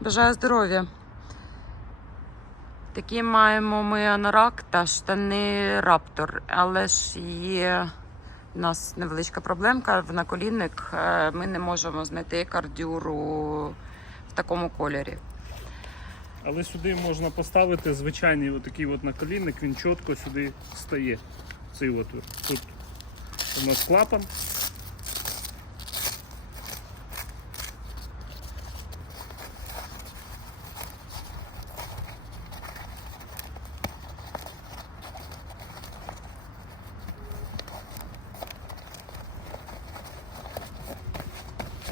Бажаю здоров'я. Такі маємо ми анорак та штани Раптор, але ж є у нас невеличка проблемка в наколінник. Е, Ми не можемо знайти кардюру в такому кольорі. Але сюди можна поставити звичайний отакий от наколінник, він чітко сюди стає. Цей от, тут у нас клапан.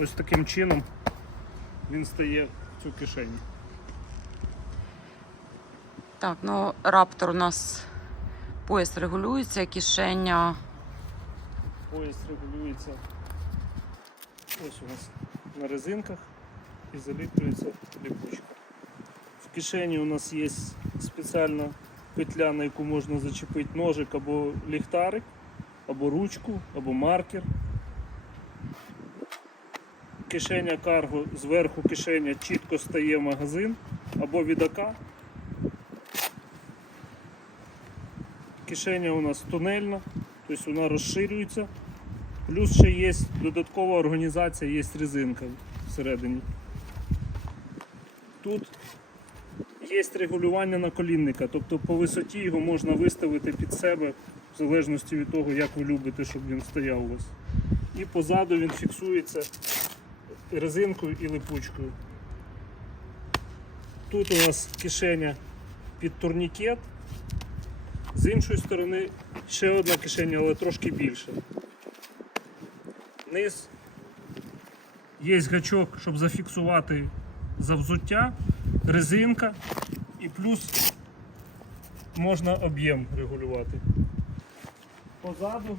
Ось таким чином він стає в цю кишеню. Так, ну раптор у нас пояс регулюється, кишеня. Пояс регулюється ось у нас на резинках і заліплюється ліпучка. В кишені у нас є спеціальна петля, на яку можна зачепити ножик або ліхтарик, або ручку, або маркер. Кишеня карго, зверху кишеня чітко стає магазин або відака. Кишеня у нас тунельна, тобто вона розширюється. Плюс ще є додаткова організація, є резинка всередині. Тут є регулювання наколінника, тобто по висоті його можна виставити під себе, в залежності від того, як ви любите, щоб він стояв у вас. І позаду він фіксується резинкою і липучкою. Тут у нас кишеня під турнікет. З іншої сторони ще одна кишеня, але трошки більша. Низ є гачок, щоб зафіксувати за взуття, резинка і плюс можна об'єм регулювати. Позаду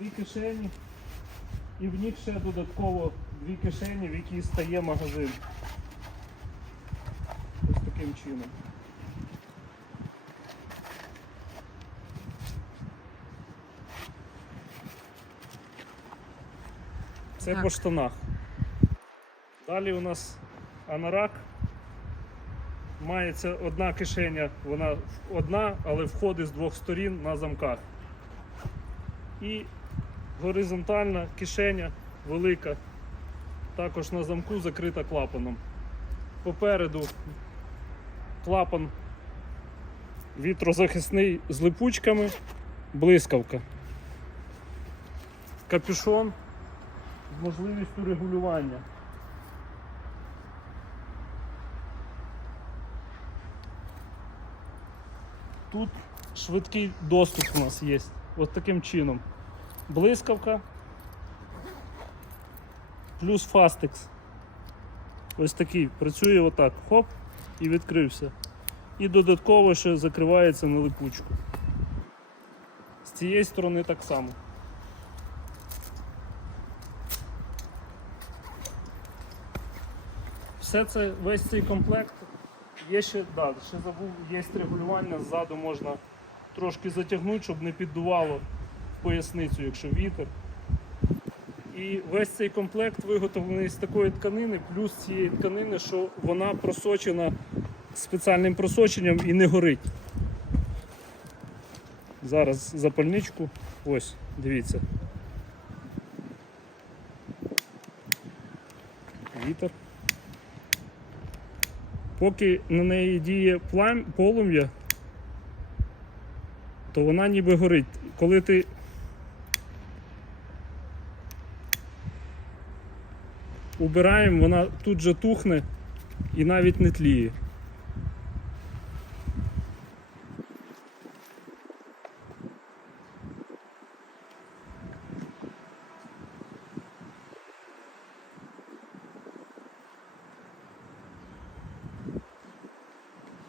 дві кишені і в них ще додатково дві кишені, в які стає магазин. Ось таким чином. Це Так. по штанах. Далі у нас анорак. Мається одна кишеня, вона одна, але входить з двох сторін на замках. І горизонтальна кишеня велика, також на замку закрита клапаном. Попереду клапан вітрозахисний з липучками, блискавка. Капюшон з можливістю регулювання. Тут швидкий доступ у нас є. Ось таким чином. Блискавка плюс фастекс. Ось такий. Працює отак. Хоп, і відкрився. І додатково ще закривається на липучку. З цієї сторони так само. Все це, весь цей комплект. Є ще, да, ще забув, є регулювання, ззаду можна трошки затягнути, щоб не піддувало поясницю, якщо вітер. І весь цей комплект виготовлений з такої тканини, плюс цієї тканини, що вона просочена спеціальним просоченням і не горить. Зараз запальничку. Ось, дивіться. Вітер. Поки на неї діє полум'я, то вона ніби горить. Коли ти убираємо, вона тут же тухне і навіть не тліє.